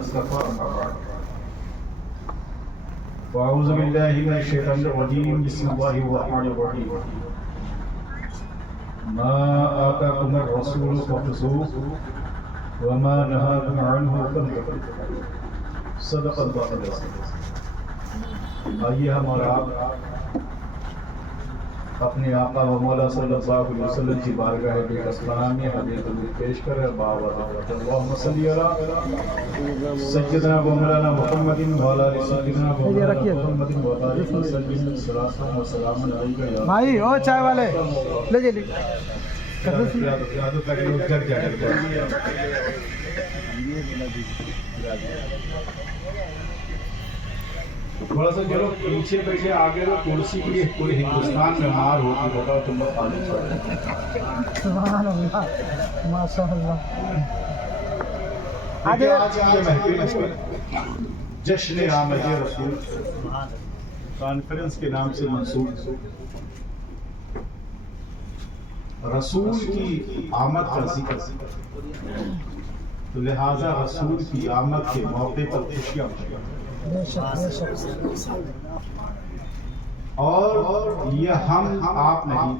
المصطفى أما بعد فأعوذ بالله من الشيطان الرجيم بسم الله الرحمن الرحيم ما آتاكم الرسول فخذوه وما نهاكم عنه فانتهوا صدق اللہ العظیم. آئیے ہمارا اپنے آقا و مولا صلی اللہ علیہ وسلم کی بارگاہ بے اسلام میں ہمیں درود پیش کرے. اللہم صلی علی سیدنا و مولانا محمد و علی سیدنا و مولانا محمد و علی سیدنا صلاۃ و سلام علیک یا بھائی او چائے والے لے جی تھوڑا سا چلو پیچھے بیٹھے آگے تو کرسی کے لیے پورے ہندوستان میں مار ہوتی ہوگا تم لوگ خالی چھوڑ. سبحان اللہ ماشاء اللہ. آج کی یہ محفل جشن آمد رسول کانفرنس کے نام سے منسوب. رسول کی آمد کا ذکر تو لہذا رسول کی آمد کے موقع پر خوشیاں اور یہ ہم آپ نہیں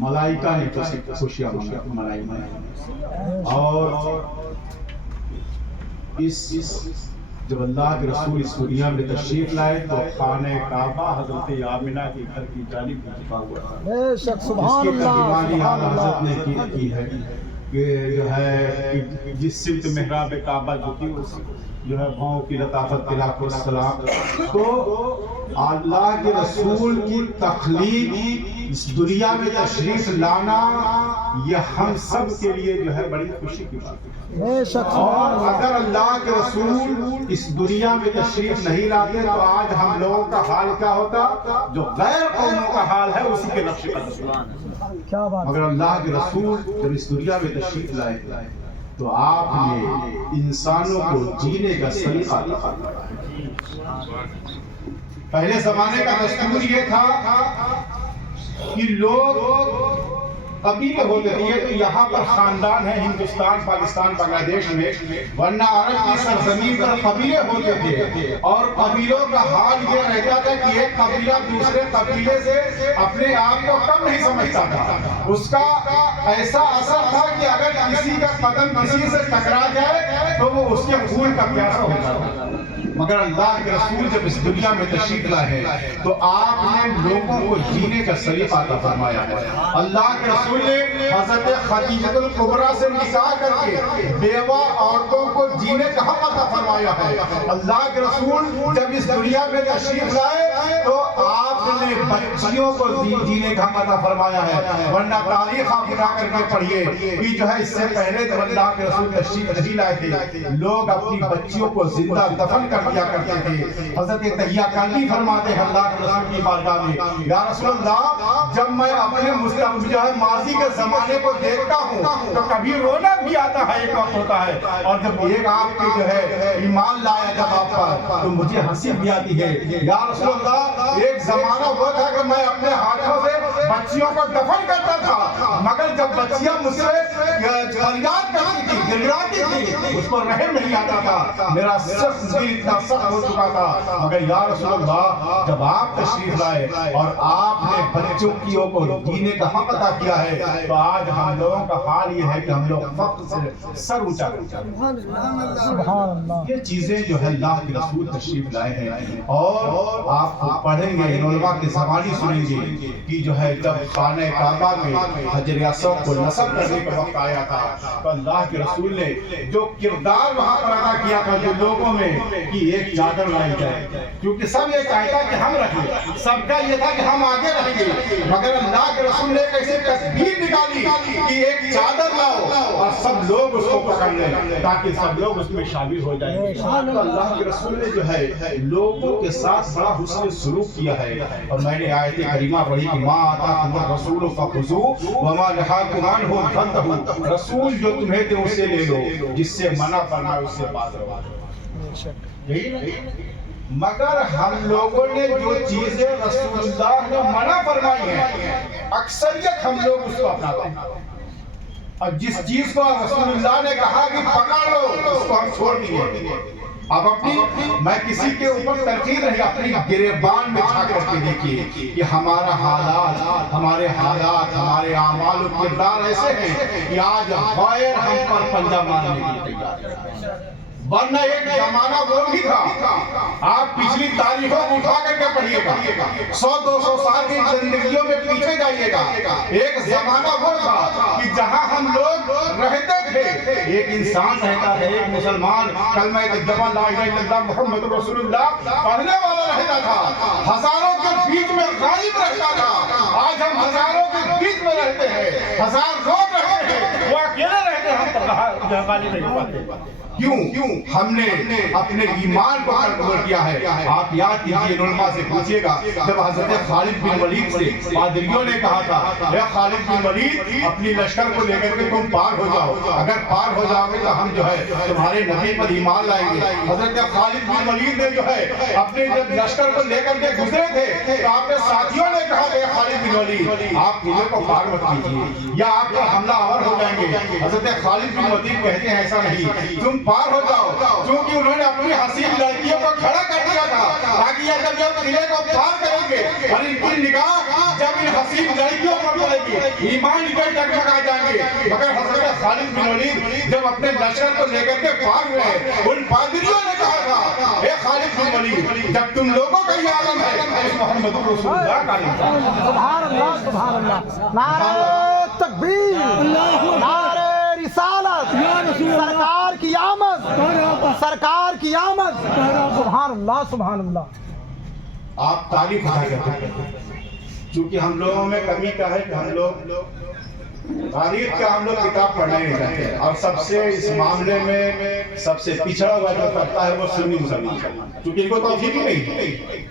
ملائکہ نے خوشیاں منائی. اور اس جب اللہ کے رسول اس دنیا میں تشریف لائے تو خانہ کعبہ حضرت آمنہ کے گھر کی جانب جھکا ہوا تھا. اس کی ترجمانی اعلیٰ حضرت نے کی ہے کہ جو ہے جس سمت محراب کعبہ جھکی اس جو ہے بھاؤں کی لطافت خلاف السلام. تو اللہ کے رسول کی تخلیق اس دنیا میں تشریف لانا یہ ہم سب کے لیے جو ہے بڑی خوشی کی بات ہے. اور اگر اللہ کے رسول اس دنیا میں تشریف نہیں لاتے تو آج ہم لوگوں کا حال کیا ہوتا؟ جو غیر قوموں کا حال ہے اسی کے نقش قدم. مگر اللہ کے رسول جب اس دنیا میں تشریف لائے تو آپ نے انسانوں کو جینے کا سلیقہ عطا کیا. پہلے زمانے کا دستور یہ تھا کہ لوگ قبیلے ہوتے تھے. تو یہاں پر خاندان ہے ہندوستان پاکستان بنگلہ دیش میں، ورنہ عرب کی سرزمین پر قبیلے ہوتے تھے. اور قبیلوں کا حال یہ رہتا تھا کہ ایک قبیلہ دوسرے قبیلے سے اپنے آپ کو کم نہیں سمجھتا تھا. اس کا ایسا اثر تھا کہ اگر کسی کا قدم کسی سے ٹکرا جائے تو وہ اس کے خون کا پیاسا ہوتا تھا. مگر اللہ کے رسول جب اس دنیا میں تشریف لائے تو آپ نے لوگوں کو جینے کا سلیقہ عطا فرمایا ہے. اللہ کے رسول نے حضرت خدیجہ الکبریٰ سے نکاح کر کے بیوہ عورتوں کو جینے کا حق عطا فرمایا ہے. اللہ کے رسول جب اس دنیا میں تشریف لائے تو آپ نے بچیوں کو جینے کا حق عطا فرمایا ہے. ورنہ تاریخ آپ اٹھا کر کے پڑھیے کہ جو ہے اس سے پہلے جب اللہ کے رسول تشریف نہیں لائے تھے لوگ اپنی بچیوں کو زندہ دفن کر دیا کرتے تھے. حضرت تحیہ کلبی فرماتے ہیں اللہ کے رسول کی بارگاہ میں، یا رسول اللہ جب میں اپنے مستقبل جو ہے ماضی کے زمانے کو دیکھتا ہوں تو کبھی رونا بھی آتا ہے، ایک وقت ہوتا ہے، اور جب ایک آپ کے جو ہے ایمان لایا جب آپ پر تو مجھے ہنسی بھی آتی ہے. یا رسول اللہ ایک زمانہ وہ تھا کہ میں اپنے ہاتھوں سے بچیوں کو دفن کرتا تھا، مگر جب بچیاں مجھ سے فریاد کرتی تھی گڑگڑاتی تھی اس کو رحم نہیں آتا تھا. میرا سخت دل اتنا سخت ہو چکا تھا. مگر یا رسول اللہ جب آپ تشریف لائے اور آپ نے بچوں کو جینے کا حق عطا کیا ہے تو آج ہم لوگوں کا حال یہ ہے کہ ہم لوگ فخر سے سر اونچا کرتے ہیں. یہ چیزیں جو ہے اللہ کے رسول تشریف لائے ہیں. اور آپ پڑھیں گے علماء کی زبانی سنیں گے کہ جو ہے جب خانہ کعبہ میں حجر اسود کو نصب کرنے کا وقت آیا تھا تو اللہ کے رسول نے جو کردار وہاں پر ادا کیا تھا جو لوگوں میں کہ ایک چادر لائی جائے، کیونکہ سب یہ چاہتا کہ ہم رکھیں، سب کا یہ تھا کہ ہم آگے رہیں گے. مگر اللہ کے رسول نے ایک ایسی تدبیر نکالی کہ ایک چادر لاؤ اور سب لوگ اس کو پکڑ لیں تاکہ سب لوگ اس میں شامل ہو جائیں. تو اللہ کے رسول نے جو ہے لوگوں کے ساتھ بڑا حسن سلوک کیا ہے. اور میں نے آیت کریمہ پڑھی کہ ما آتاکم الرسول فخذوہ وما نہاکم عنہ فانتہوا. رسول جو تمہیں دے اسے لے لو، جس سے منع فرمائے اس سے باز رہو. مگر ہم لوگوں نے جو چیزیں رسول اللہ نے منع فرمائی ہیں اکثریت ہم لوگ اس کو اپناتے ہیں. اور جس چیز کو رسول اللہ نے کہا کہ پکڑ لو اس کو ہم چھوڑ دیے. اب میں کسی کے اوپر تنقید نہیں، اپنی گریبان میں جھانک کر کے دیکھیے کہ ہمارا حالات، ہمارے اعمال و کردار ایسے ہیں کہ آج غیر ہم پر پنجہ مارنے کے لیے تیار ہے. ورنہ ایک زمانہ وہ بھی تھا، آپ پچھلی تاریخوں کو اٹھا کر کے پڑھیے گا، 100-200 سال کی زندگیوں میں پیچھے جائیے گا. ایک زمانہ وہ تھا کہ جہاں ہم لوگ رہتے تھے، ایک انسان رہتا ہے، ایک مسلمان کلمہ طیبہ لا الہ الا اللہ محمد رسول اللہ پڑھنے والا رہتا تھا، ہزاروں کے بیچ میں غائب رہتا تھا. آج ہم ہزاروں کے بیچ میں رہتے ہیں، ہزار لوگ رہتے ہیں، وہ اکیلے رہتے ہیں، ہم پر غالب نہیں پاتے. کیوں؟ ہم نے اپنے ایمان کو قبول کیا ہے. آپ یاد کیجئے، علماء سے پوچھئے گا، جب حضرت خالد بن ولید سے پادریوں نے کہا تھا اے خالد بن ولید اپنی لشکر کو لے کر کے تم پار ہو جاؤ، اگر پار ہو جاؤ گے تو ہم جو ہے تمہارے نبی پر ایمان لائیں گے. حضرت خالد بن ولید نے جو ہے اپنے جب لشکر کو لے کر کے گزرے تھے تو آپ کے ساتھیوں نے کہا کہ خالد بن ولید آپ قلعے کو پار مت کیجیے یا آپ کا حملہ آور ہو جائیں گے. حضرت خالد بن ولید کہتے ہیں ایسا نہیں، تم پار ہو جاؤ. کیونکہ انہوں نے اپنی حسین لڑکیوں کو کھڑا کر دیا تھا تاکہ یہ جب یہ قلعے کو پار کریں گے اور ان کی نگاہ جب ان حسین لڑکیوں پر پڑے گی ایمان کے ڈگمگا جائیں گے. مگر حضرت خالد بن ولید جب اپنے لشکر کو لے کر کے پار ہوئے، ان پادریوں نے کہا تھا اے خالد بن ولید جب تم لوگوں کا یہ عالم ہے اس محمد رسول اللہ کا عالم. سبحان اللہ، سبحان اللہ. نعرہ تکبیر، نعرہ رسالت، سرکار کی آمد، سرکار کی آمد. سبحان اللہ، سبحان اللہ. آپ تعریف ادا کرتے ہیں. چونکہ ہم لوگوں میں کمی کا ہے کہ ہم لوگ تاریخ کا ہم لوگ کتاب پڑھنے نہیں جاتے، اور سب سے اس معاملے میں سب سے پچھڑا ہوا جو کرتا ہے وہ سنی مسلمان، چونکہ ان کو توفیق ہی نہیں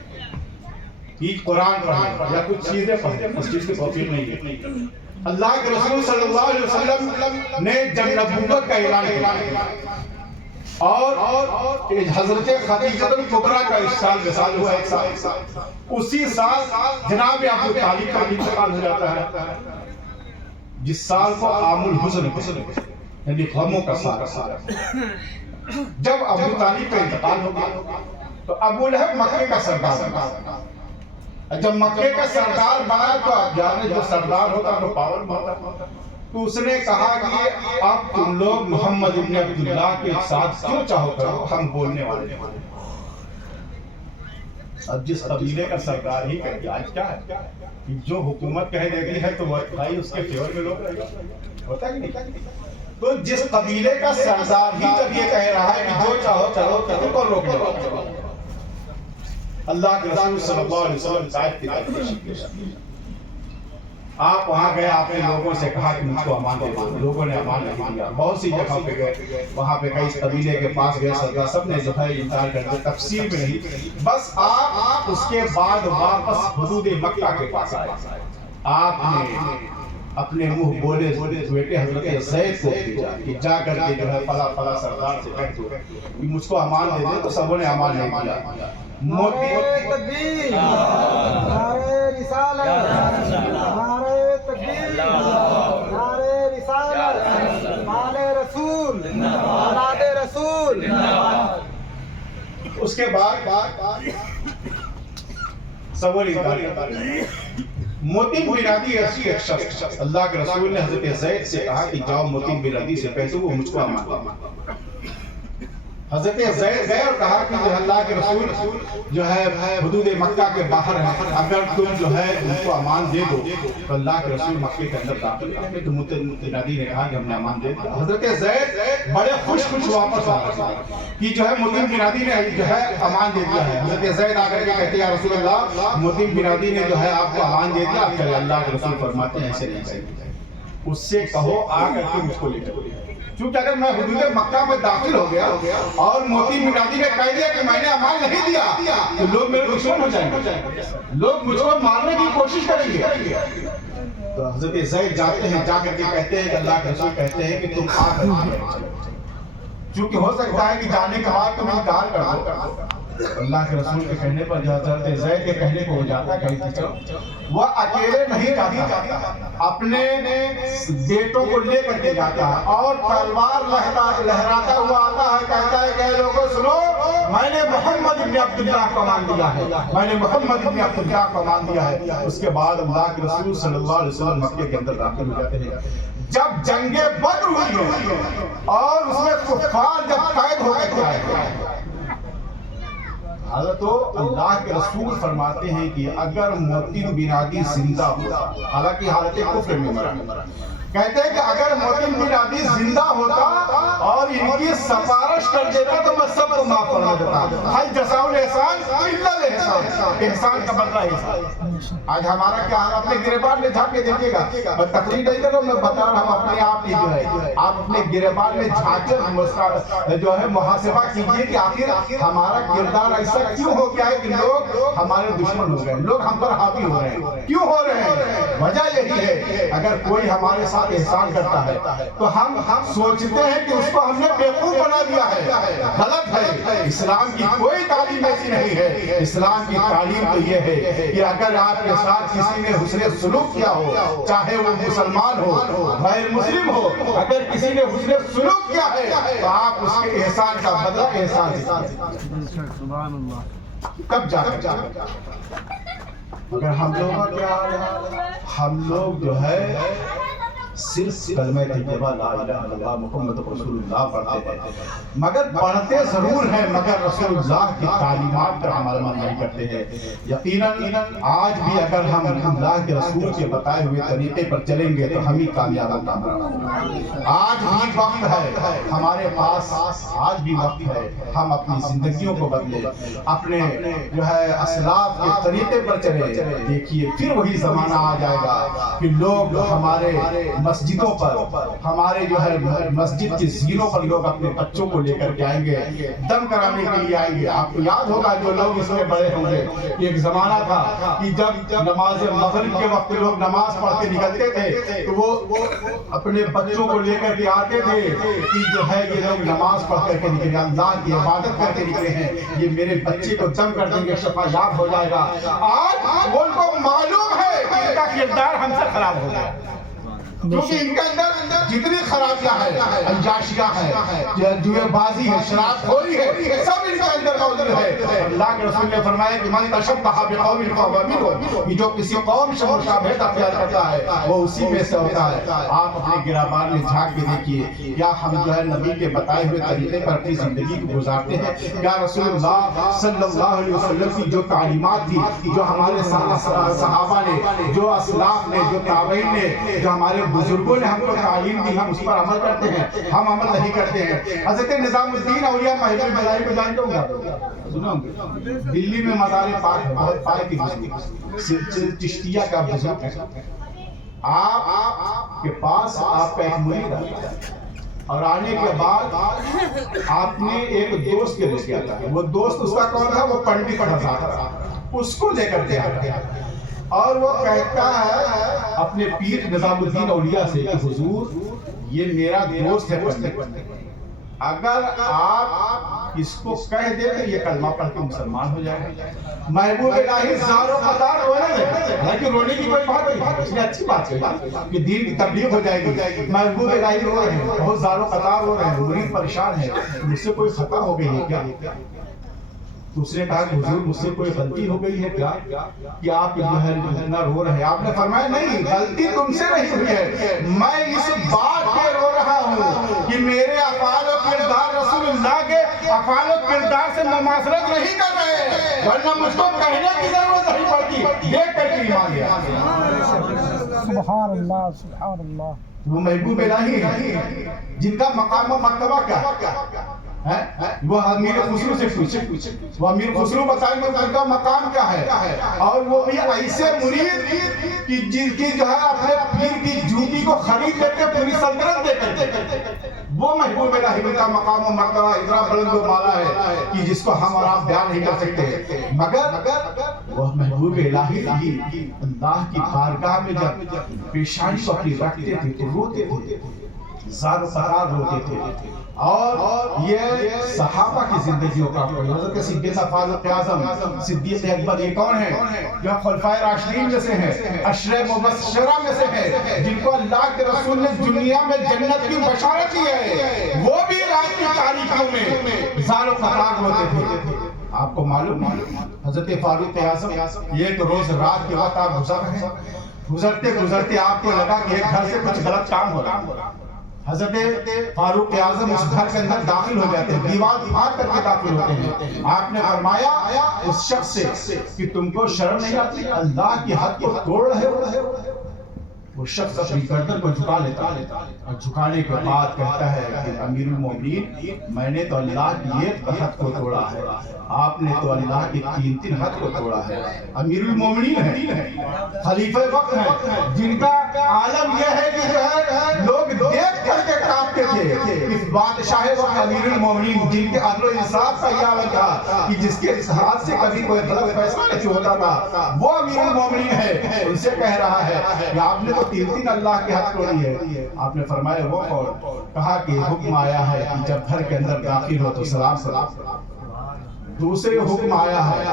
کہ قرآن پڑھیں یا کچھ چیزیں پڑھیں، اس چیز کی توفیق نہیں ہے. اللہ کے رسول صلی اللہ علیہ وسلم نے جب نبوت کا اعلان کیا اور حضرت خدیجہ الکبریٰ کا اس سال وصال ہوا، ایک سال اسی سال جناب ابو طالب کا انتقال ہو جاتا ہے، جس سال کو عام الحزن یعنی غموں کا سال. جب ابو طالب کا انتقال ہو گیا تو ابو لہب مکے کا سردار بنا. جب مکے کا سردار بنا تو جانے جو سردار ہوتا وہ پاور ہوتا، تو اس نے کہا کہ اب تم لوگ محمد ابن عبداللہ کے ساتھ کیوں چاہو کرو، ہم بولنے والے. اب جس قبیلے کا سردار ہی کہہ دیا، آج کیا ہے جو حکومت کہہ دیتی ہے تو وہ بھائی اس کے فیور میں لوگ رہے ہوتا کہ نہیں. تو جس قبیلے کا سردار ہی جب یہ کہہ رہا ہے کہ جو چاہو چلو کرو کو روک لو. اللہ کے رسول صلی اللہ علیہ وسلم قائد کی طرف آپ وہاں گئے، آپ نے لوگوں سے کہا کہ مجھ کو امان دے دو. لوگوں نے امان نہیں دیا. بہت سی جگہوں پہ گئے، وہاں پہ کئی قبیلے کے پاس گئے، سردار سب نے جو ہے انکار کر دیا، تفصیل میں نہیں. بس آپ اس کے بعد واپس حدود مکہ کے پاس آئے. آپ نے اپنے منہ بولے بیٹے حضرت زید کو بھیجا کہ جا کر کے جو ہے فلاں فلاں سردار سے کہہ دو کہ مجھ کو امان دے دے. تو سبوں نے امان نہیں دیا. نعرہ تکبیر، نعرہ رسالت، نعرہ تکبیر، نعرہ رسالت، آل رسول، اولاد رسول. اس کے بعد سبوں نے انکار کیا. موتیم بن عدی ایک شخص، اللہ کے رسول نے حضرت زید سے کہا کہ جاؤ موتیم بن عدی سے کہہ دو وہ مجھ کو امان دے. حضرت زید گئے اور کہا کہ اللہ کے رسول جو ہے حدود مکہ کے باہر ہیں، اگر تم جو ہے ان کو امان دے دو تو اللہ کے رسول مکے کے اندر داخل کریں گے. تو موتیم بن عدی نے کہا کہ ہم نے امان دے دیا. حضرت زید بڑے خوش واپس آ گئے کہ جو ہے موتیم بن عدی نے جو ہے امان دے دیا ہے. حضرت زید آ کر کے کہتے ہیں یا رسول اللہ موتیم بن عدی نے جو ہے آپ کو امان دے دیا. آپ چلے. اللہ کے رسول فرماتے ہیں ایسے نہیں چاہیے، اس سے کہو آ کر کے مجھ کو لے کر. کیونکہ اگر میں حدود مکہ میں داخل ہو گیا اور موتیم بن عدی نے کہہ دیا کہ میں نے امان نہیں دیا تو لوگ میرے دشمن ہو جائیں گے، لوگ مجھ کو مارنے کی کوشش کریں گے. تو حضرت زید جاتے ہیں، جا کر کے کہتے ہیں کہ اللہ کے رسول کہتے ہیں کہ تم آ کر کے چونکہ ہو سکتا ہے کہ جانے کے بعد تم انکار کر دو. اللہ کے رسول کے کہنے پر جو حضرت زید کے کہنے کو ہو جاتا کہیں وہ اکیلے نہیں جاتا، اپنے بیٹوں کو لے کر کے جاتا ہے اور تلوار لہراتا ہوا آتا ہے، کہتا ہے کہ لوگوں سنو، میں نے محمد بن عبداللہ کو مان دیا ہے، میں نے محمد بن عبداللہ کو مان دیا ہے۔ اس کے بعد اللہ کے رسول صلی اللہ علیہ وسلم مکے کے اندر داخل ہو جاتے ہیں۔ جب جنگ بدر ہوئی ہے اور اس میں کفار جب قید ہو گئے، حضرت اللہ کے رسول فرماتے ہیں کہ اگر موتن بن عدی زندہ ہوتا، حالانکہ حالت کفر میں مرا، کہتے ہیں کہ اگر موتن بن عدی زندہ ہوتا اور ان کی سفارش کر دیتا تو میں سب کو معاف کرنا دیتا۔ حل جزاء الاحسان الا الاحسان، احسان کا بدلہ احسان۔ آج ہمارا کیا حال، اپنے گریبان میں جھانک کے دیکھیے گا، میں تقریر نہیں کر رہا ہوں، میں بتا رہا ہوں، اپنے آپ کی جو ہے آپ اپنے گریبان میں جھانک کر جو ہے محاسبہ کیجئے کہ آخر ہمارا کردار ایسا کیوں ہو گیا ہے کہ لوگ ہمارے دشمن ہو گئے، لوگ ہم پر حاوی ہو رہے ہیں، کیوں ہو رہے ہیں؟ وجہ یہی ہے، اگر کوئی ہمارے ساتھ احسان کرتا ہے تو ہم سوچتے ہیں کہ اس کو ہم نے بیوقوف بنا دیا ہے، غلط ہے۔ اسلام کی کوئی تعلیم ایسی نہیں ہے، اسلام کی تعلیم تو یہ ہے کہ اگر آپ کے ساتھ کسی نے حسن سلوک کیا ہو، چاہے وہ مسلمان ہو غیر مسلم ہو، اگر کسی نے حسن سلوک کیا ہے تو آپ اس کے احسان کا بدلہ احسان دیں، تب جا کر۔ مگر ہم لوگوں کا کیا حال ہے، ہم لوگ جو ہے صرف کلمہ طیبہ لا الہ الا اللہ محمد رسول اللہ پڑھتے ہیں، مگر پڑھتے ضرور ہیں مگر رسول اللہ کی تعلیمات پر عمل نہیں کرتے ہیں۔ یقیناً آج بھی اگر ہم اللہ کے رسول کے بتائے ہوئے طریقے پر چلیں گے تو ہم ہی کامیاب ہوگا۔ آج بھی وقت ہے ہمارے پاس، آج بھی وقت ہے ہم اپنی زندگیوں کو بدلیں، اپنے جو ہے اسلاف کے طریقے پر چلیں۔ دیکھیے پھر وہی زمانہ آ جائے گا کہ لوگ ہمارے مسجدوں پر، ہمارے جو ہے مسجد کی زینوں پر لوگ اپنے بچوں کو لے کر کے آئیں گے، دم کرانے کے لیے آئیں گے۔ آپ کو یاد ہوگا جو لوگ اس میں بڑے ہوں گے، ایک زمانہ تھا کہ جب نماز مغرب کے وقت لوگ نماز پڑھ کے نکلتے تھے تو وہ اپنے بچوں کو لے کر کے آتے تھے کہ جو ہے یہ لوگ نماز پڑھ کر کے نکلے، اللہ کی عبادت کر کے نکلے ہیں، یہ میرے بچے کو دم کر دیں گے، شفا یاب ہو جائے گا۔ آج ان کو معلوم ہے کہ ان کا کردار ہم سے خراب ہو گیا، کیونکہ ان کے اندر جتنی خرابیاں ہیں، عیاشیاں ہیں، جوئے بازی ہے، شراب خوری ہے، سب ان کے اندر موجود ہے۔ اللہ کے رسول نے فرمایا کہ من تشبہ بقوم فهو منهم، جو کسی قوم سے مشابہت اختیار کرتا ہے وہ اسی میں سے ہوتا ہے۔ آپ اپنے گریبان میں جھانک کے دیکھیے، کیا ہم جو ہے نبی کے بتائے ہوئے طریقے پر اپنی زندگی کو گزارتے ہیں؟ کیا رسول اللہ صلی اللہ علیہ وسلم کی جو تعلیمات تھی، جو ہمارے صحابہ نے، جو اسلاف نے، جو تابعین نے، جو ہمارے بزرگوں نے ہم کو تعلیم دی، ہم اس پر عمل کرتے ہیں؟ ہم عمل نہیں کرتے ہیں۔ حضرت نظام الدین اولیاء محب بلائی کو جانتے ہوں گے، سنا ہوں گے، دلی میں مزار پاک بہت پائے کی بزرگ چشتیہ کا بزرگ ہے۔ آپ کے پاس آپ کا ایک مرید آتا ہے اور آنے کے بعد آپ نے ایک دوست کے لے کے آتا ہے، وہ دوست اس کا کون تھا؟ وہ پنڈت ہزار تھا، اس کو لے کر کے آتا ہے اور وہ کہتا ہے اپنے پیر نظام الدین اولیاء سے کہ حضور یہ میرا دوست ہے پنڈت، اگر آپ اس کو کہہ دیں تو یہ کلمہ پڑھ کے مسلمان ہو جائے گا۔ محبوب الہی زاروں قطار رونے لگے، حالانکہ رونے کی کوئی بات نہیں، اس نے اچھی بات کہی کہ دین کی تبلیغ ہو جائے گی۔ محبوب الہی رو رہے ہیں، بہت زاروں قطار رو رہے ہیں، مرید پریشان ہے، مجھ سے کوئی خطا ہو گئی ہے کیا؟ تو اس نے کہا کہ حضور مجھ سے کوئی غلطی ہو گئی ہے کیا کہ آپ جو ہے اتنا رو رہے ہیں؟ آپ نے فرمایا نہیں، غلطی تم سے نہیں ہوئی ہے، میں اس بات پہ رو رہا ہوں کہ میرے افعال و کردار رسول اللہ کے افعال و کردار سے مماثلت نہیں کر رہے، ورنہ مجھ کو کہنے کی ضرورت نہیں پڑتی، دیکھ کر کے ایمان لیا۔ سبحان اللہ، سبحان اللہ۔ وہ محبوب الہی ہے جن کا مقام و مرتبہ کیا ہے، وہ امیر خسرو سے پوچھے، وہ امیر خسرو بتائیں گے ان کا مقام کیا ہے، اور وہ بھی ایسے مرید کہ جن کی جو ہے اپنے پیر کی جوتی کو خرید لیتے پوری سلطنت دے کرتے، وہ محبوب الہی کا مقام و مرتبہ اتنا بلند و بالا ہے کہ جس کو ہم اور آپ بیان نہیں کر سکتے۔ مگر وہ محبوب الہی اللہ کی بارگاہ میں جب پیشانی کو اپنی رکھتے تھے تو روتے تھے، زار و فرار روتے تھے، اور یہ صحابہ کی زندگیوں کا حضرت سیدنا فاروق اعظم صدیق اکبر یہ کون ہیں جو خلفائے راشدین میں سے ہیں، عشرہ مبشرہ میں سے ہیں، جن کو اللہ کے رسول نے دنیا میں جنت کی بشارت دی ہے، وہ بھی رات کی تاریکیوں میں زار و قطار ہوتے تھے۔ آپ کو معلوم حضرت فاروق اعظم یہ تو روز رات کے وقت آپ گزر رہے ہیں، گزرتے گزرتے آپ کو لگا کہ ایک گھر سے کچھ غلط کام ہو رہا، حضرت فاروق اعظم اس گھر کے اندر داخل ہو جاتے ہیں، دیوار پھاڑ کر کے داخل ہوتے ہیں۔ آپ نے فرمایا اس شخص سے کہ تم کو شرم نہیں آتی، اللہ کی حد کو توڑ رہے ہو؟ وہ شخص اپنی گردن کو جھکا لیتا اور جھکانے کے بعد کہتا ہے کہ امیر المومنین میں نے تو اللہ کی ایک حد کو توڑا ہے، آپ نے تو اللہ کی تین حد کو توڑا ہے۔ امیر المومنین ہیں، خلیفہ وقت ہیں، جن کا عالم یہ ہے کہ جو ہے لوگ دیکھ کر کے کانپتے تھے۔ اس بادشاہ وقت امیر المومنین جن کے عدل و انصاف کا یہ عالم تھا کہ جس کے ہاتھ سے کبھی کوئی غلط فیصلہ نہیں ہوتا تھا، وہ امیر المومنین ہے، ان سے کہہ رہا ہے کہ آپ نے تو تین اللہ کی حد توڑی ہے۔ آپ نے فرمایا وہ کون؟ کہا کہ حکم آیا ہے کہ جب گھر کے اندر داخل ہو تو سلام سلام۔ دوسرے حکم آیا ہے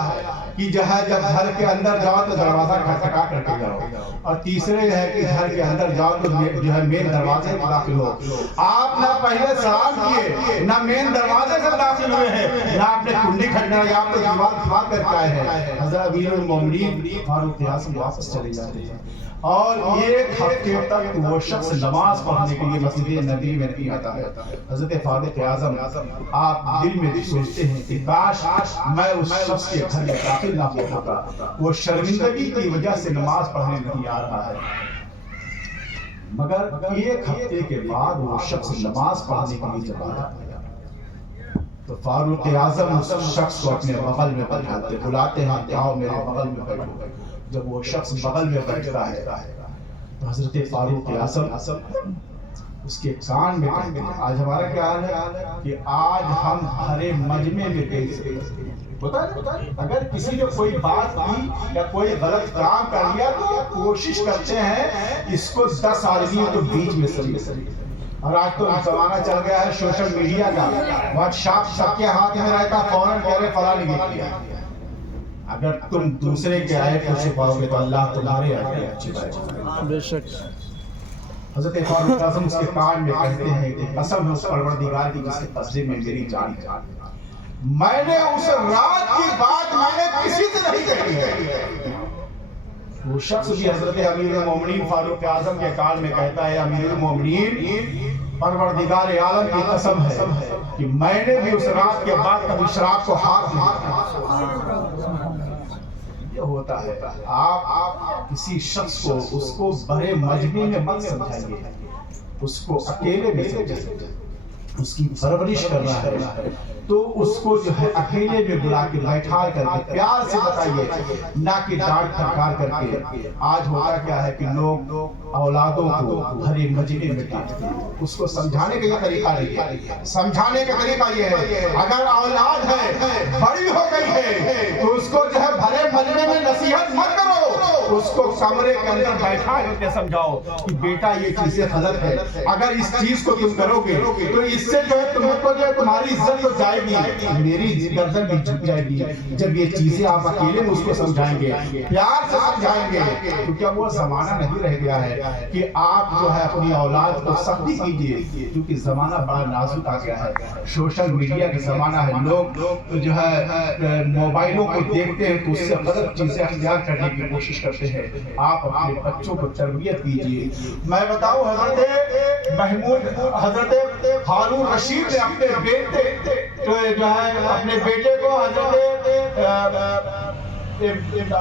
کہ جو ہے جب گھر کے اندر جاؤ تو دروازہ کھٹکھٹا کر کے جاؤ، اور تیسرے ہے کہ گھر کے اندر جاؤ تو جو ہے مین دروازے سے داخل ہو۔ آپ نہ پہلے سلام کیے، نہ مین دروازے سے داخل ہوئے ہیں، نہ آپ نے کنڈی کھٹکھٹائی، آپ تو دیوار پھاڑ کر کے آئے ہیں۔ حضرت امیر المومنین فاروق اعظم واپس چلے جاتے ہیں، اور ایک ہفتے تک وہ شخص نماز پڑھنے کے لیے مسجد نبی میں نہیں آتا ہے۔ حضرت فاروق اعظم آپ دل میں سوچتے ہیں کہ کاش میں اس شخص کے گھر میں داخل نہ ہو ہوتا، وہ شرمندگی کی وجہ سے نماز پڑھنے نہیں آ رہا ہے۔ مگر ایک ہفتے کے بعد وہ شخص نماز پڑھنے کے لیے جب آیا تو فاروق اعظم اس شخص کو اپنے بغل میں بلاتے ہیں کہ آؤ میرے بغل میں بیٹھو۔ جب وہ شخص بغل میں بیٹھتا ہے تو حضرت فاروق اعظم اس کے کان میں کہتے ہیں، آج ہمارا کیا حال ہے کہ آج ہم ہرے مجمع میں کہیں سے اگر کسی نے کوئی بات کی یا کوئی غلط کام کر لیا تو کوشش کرتے ہیں اس کو 10 آدمیوں کے بیچ میں سمجھے۔ اور آج تو زمانہ چل گیا ہے سوشل میڈیا کا، واٹس ایپ سب کے ہاتھ میں رہتا، فوراً کہہ رہے فلاں نے یہ کیا۔ اگر تم دوسرے کے عیب کو چھپاؤ گے تو اللہ تمہارے عیب چھپائے۔ بے شک حضرت فاروق اعظم اس کے کان میں کہتے ہیں کہ قسم ہے اس پروردگار کی جس کے قبضے میں میری جان ہے، میں نے اس رات کی بات میں نے کسی سے نہیں کہی ہے۔ وہ شخص بھی حضرت امیر المومنین فاروق اعظم کے کان میں کہتا ہے، امیر المومنین پروردگار عالم کی قسم ہے کہ میں نے بھی اس رات کے بعد کبھی شراب کو ہاتھ نہیں۔ یہ ہوتا ہے آپ کسی شخص کو اس کو بڑے مجمع میں مت سمجھائیے، اس کو اکیلے میں سمجھائیے۔ اس کی پرورش کرنا ہے تو اس کو جو ہے اکیلے میں بلا کے بیٹھا کر کے پیار سے بتائیے، نہ کہ ڈانٹ پھٹکار کر کے۔ آج ہوتا کیا ہے کہ لوگ اولادوں کو بھرے مجمع میں ڈانٹتے ہیں۔ اس کو سمجھانے کا یہ طریقہ نہیں ہے، سمجھانے کا طریقہ یہ ہے اگر اولاد ہے بڑی ہو گئی ہے تو اس کو جو ہے بھرے مجمع میں نصیحت مت کرو، اس کو کمرے کے اندر بیٹھا کر کے سمجھاؤ کہ بیٹا یہ چیزیں غلط ہے، اگر اس چیز کو تم کرو گے تو اس سے جو ہے تم کو جو ہے تمہاری عزت تو جائے گی، میری گردن بھی جھک جائے گی۔ جب یہ چیزیں آپ اکیلے میں اس کو سمجھائیں گے، پیار سے سمجھائیں گے، کیونکہ وہ زمانہ نہیں رہ گیا ہے کہ آپ جو ہے اپنی اولاد کو سختی کیجیے، کیونکہ زمانہ بڑا نازک آ گیا ہے، سوشل میڈیا کا زمانہ ہے، لوگ جو ہے موبائلوں کو دیکھتے ہیں تو اس سے غلط چیزیں اختیار کرنے کی کوشش کرتے ہیں۔ آپ اپنے بچوں کو تربیت کیجیے۔ میں بتاؤں حضرت ہارون رشید نے اپنے بیٹے جو ہے اپنے بیٹے کو حضرت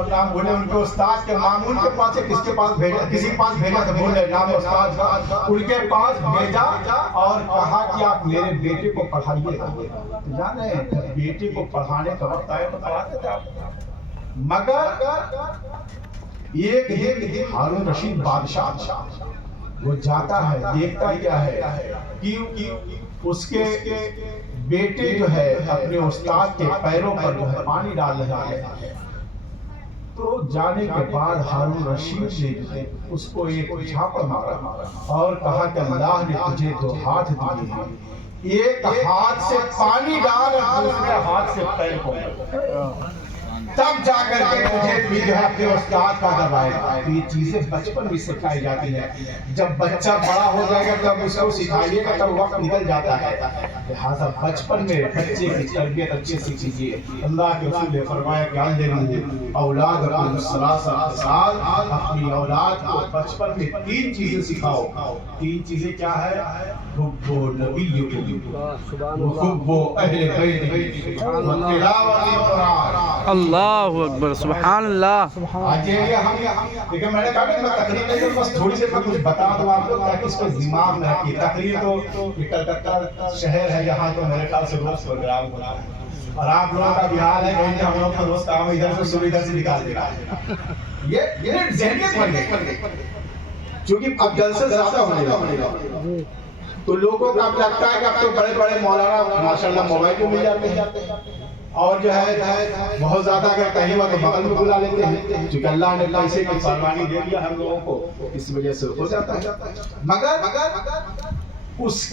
نام بولے ان کے استاد کے مامون کے پاس کس کے پاس بھیجا، کسی کے پاس بھیجا تو بولے نام استاد کا، ان کے پاس بھیجا اور کہا کہ آپ میرے بیٹے کو پڑھائیے گا۔ جانے بیٹے کو پڑھانے کا وقت آئے تو پڑھاتے تھے آپ، مگر ایک ہارون رشید بادشاہ وہ جاتا ہے، دیکھتا کیا ہے کہ اس کے بیٹے جو ہے اپنے استاد کے پیروں پر جو ہے پانی ڈال رہا ہے، تو جانے کے بعد ہارون رشید نے اس کو ایک جھاپڑ مارا اور کہا کہ اللہ نے تجھے 2 ہاتھ دیے ہیں، ایک ہاتھ سے پانی ڈال اور دوسرے ہاتھ سے پیر کو تب جا کر کے تجھے بھی جو ہے اپنے استاد کا دبائے گا. یہ چیزیں بچپن میں سکھائی جاتی ہیں. جب بچہ بڑا ہو جائے گا تب اس کو سکھائیے گا تب وقت نکل جاتا ہے. لہٰذا بچپن میں بچے کی تربیت اچھے سے کیجیے. اللہ کے رسول نے فرمایا کہ اولاد اپنی اولاد کو بچپن میں 3 چیزیں سکھاؤ. 3 چیزیں کیا ہے؟ حب نبیکم وحب اہل بیتہ وتلاوۃ القرآن. اللہ اکبر، سبحان اللہ. آج یہ ہم لیکن میں نے کہا کہ میں تقریر نہیں کروں، بس تھوڑی سی میں کچھ بتا دوں آپ کو تاکہ اس کو دماغ میں رکھیے. تقریر تو یہ کلکتہ شہر ہے جہاں تو میرے خیال سے روز پروگرام ہونا ہے، اور آپ لوگوں کا بہار ہے کہیں ہم لوگ کا روز کام ادھر سے شروع ادھر سے نکال دے رہا ہے. یہ ذہنیت بن گئی کیونکہ اب جلسے زیادہ ہونے لگا تو لوگوں کو اب لگتا ہے کہ اب تو بڑے بڑے مولانا ماشاءاللہ موبائل پہ مل جاتے ہیں اور جو ہے بہت زیادہ اگر کہیں ہوا تو بغل میں بلا لیتے ہیں کیونکہ اللہ نے پیسے کی فراوانی دے دیا ہم لوگوں کو، اس وجہ سے ہو جاتا ہے. مگر اس